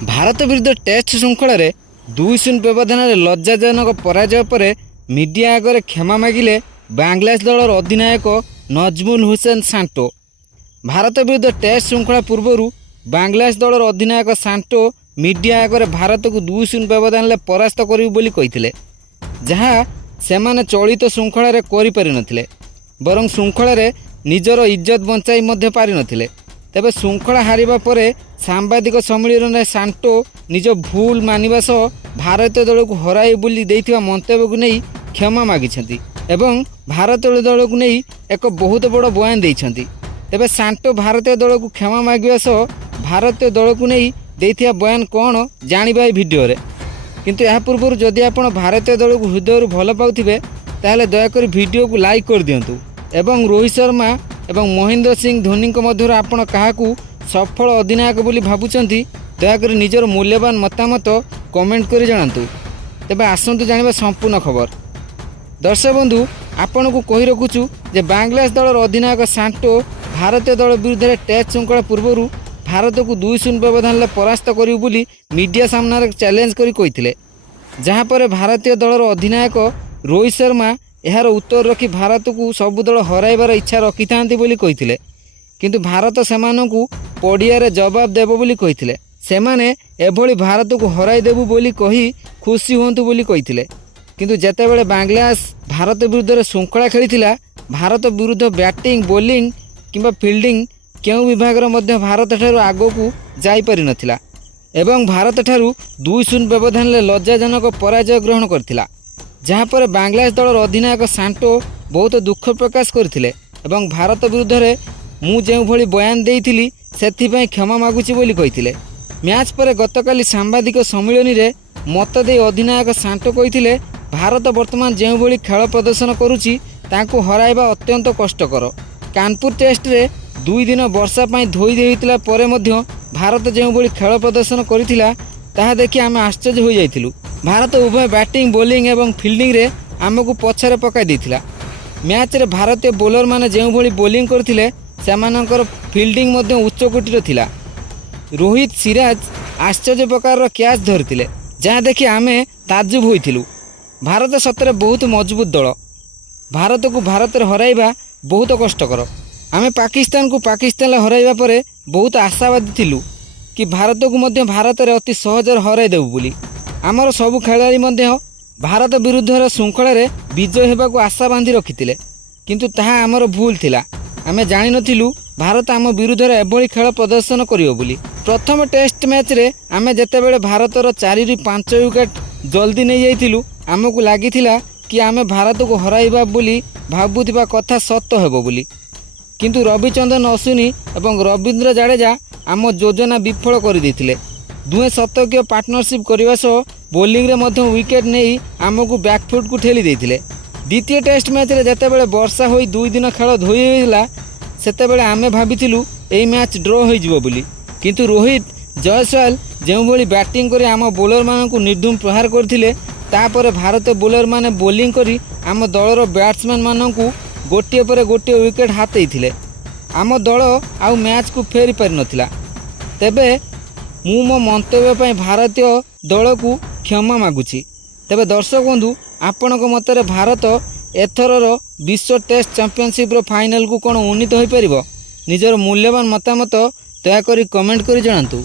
भारत विरुद्ध टेस्ट श्रृंखल 2-0 व्यवधान लज्जाजनक पराजय पर मीडिया आगे क्षमा मागिले बांग्लादेश दलर अधिनायक नजमुल हुसैन सांटो। भारत विरुद्ध टेस्ट श्रृंखला पूर्व बांग्लादेश दलर अधिनायक सांटो मीडिया आगे भारत को 2-0 व्यवधान परास्त करें जहाँ सेमाने चलित श्रृंखल कर बरं श्रृंखल निजर इज्जत बंचाई पारि नथिले। तेबे श्रृंखला हारिबा परे सांबादिक सम्मेलन में सांटो निज भूल मानिबा सह भारतीय दल को हराई बोली देइथिबा मंतव्य को नहीं क्षमा मागिछंती एवं भारतीय दल को नहीं एक बहुत बड़ बयान देइछंती। तेबे सांटो भारतीय दल को क्षमा मागिबा सह भारतीय दल को नहीं देइथिबा बयान कौन जानिबा ए वीडियो रे। किंतु या पूर्व जदि आपण भारतीय दल को हृदय भल पाउथिबे ताहले दयाकरी वीडियो को लाइक कर दियंतु एवं रोहित शर्मा एवं महेंद्र सिंह धोनी मध्य आपण काहाकू सफल अधिनायक बोली भावुचंती दयाकरी निजर मूल्यवान मतामत कमेंट कर जणातु। तेबे आसंतु जानिबा संपूर्ण खबर। दर्शक बंधु आपण को कहि रखुचु जे बांग्लादेश दलर अधिनायक सांटो भारतीय दल विरुद्ध टेस्ट श्रृंखला पूर्व भारत को 2-0 व्यवधान परास्त करिउ बोली मीडिया सामने चैलेंज करी कहिथिले। जहाँ पर भारतीय दलर अधिनायक रोहित शर्मा यार उत्तर रखी भारत को सबु दल हराइबार इच्छा रखि थांती बोली कहिथिले। किंतु भारत सेमानंकु पड़िया जवाब देबो बोली कहिथिले। सेमाने एभली भारत को हराई देबु बोली कही खुशी हुंतु बोली कहिथिले। किंतु जेतेबेले बांग्लादेश भारत विरुद्ध श्रृंखला खेलिथिला भारत विरुद्ध बैटिंग बॉलिंग किंबा फील्डिंग केउ विभाग मध्य भारत ठारू आगकू जाई पारि नथिला एवं भारत ठारू 2-0 व्यवधान लज्जाजनक पराजय ग्रहण करथिला। जहाँ पर बांग्लादेश दलर अधिनायक सांटो बहुत दुख प्रकाश करथिले एवं भारत विरुद्ध रे मु जेउ भली बयान देइथिली सेथिपई क्षमा मागुची बोली कहिथिले। मैच पर गतकाली सांबादिक सम्मेलन रे मत दे अधिनायक सांटो कहिथिले भारत वर्तमान जेउ भली खेल प्रदर्शन करुची तांको हराइबा अत्यंत कष्टकर। कानपुर टेस्ट रे 2 दिन वर्षा पाई धोई देइतिला परे मध्य भारत जेउ भली खेल प्रदर्शन करिथिला ताहा देखि आमे आश्चर्य हो जाइथिलु। भारत उभय बैटिंग बॉलिंग एवं फील्डिंग रे आमको पछरे पकाई देथिला। मैच रे भारतीय बॉलर माने जेउ भली बॉलिंग करथिले सेमानकर फील्डिंग मध्य उच्च कोटीर थिला। रोहित सिराज आश्चर्य प्रकार कैच धरथिले जहाँ देखि आमे ताज्जुब होइथिलु। भारत सतरे बहुत मजबूत दल। भारत को भारत रे हराइबा बहुत कष्टकर। आमे पाकिस्तान को पाकिस्तान हराइबा परे बहुत आशावादी थिलु कि भारत को मध्य भारत रे अति सहज हराई देबु बोली। आमर सबु खेलाड़ी मध्य भारत विरुद्ध श्रृंखला विजय होगा आशा बांधि रखिथिले किंतु ताहा आमर भूल थिला। आमे जानि नथिलु भारत आम विरुद्ध एभली खेल प्रदर्शन करियो बोली। प्रथम टेस्ट मैच रे आमे जेतेबेले भारतर 4-5 विकेट जल्दी नहीं जाइथिलु आमको लागिथिला कि आमे भारत को हराइबा बोली भाबुथिबा कथा सत्य हेबो बोली। किंतु रविचंद्रन अश्विनी एवं रवींद्र जाडेजा आम योजना विफल कर देथिले। दुहे शतकीय पार्टनरशिप करने सह बोलिंग रे मध्य विकेट नहीं आमको बैकफुट को ठेली देथिले। द्वितीय टेस्ट मैच रे जेतेबेले वर्षा होई 2 दिन खेल धोई होइला सेतेबेले आमे भाबिथिलु एई मैच ड्रॉ होई जिवो बोली। किंतु रोहित जयसवाल जेउ भली बैटिंग करी आम बॉलर मानकु निर्धूम प्रहार करथिले तापर भारतीय बॉलर माने बॉलिंग करी आम दलर बैट्समैन मानकु गोटे पर गोटे विकेट हाथ देइथिले। आम दल आउ मैच को फेरी पारि नथिला। तेबे मु मो मंतव्य पई भारतीय दल को क्षमा मागुची। तेबे दर्शक बंधु आपणक मतरे भारत एथरर विश्व टेस्ट चैंपियनशिप रो फाइनल को कोन उन्नीत होई परिबो निजर मूल्यवान मतामत दयाकरी कमेंट करी जणातु।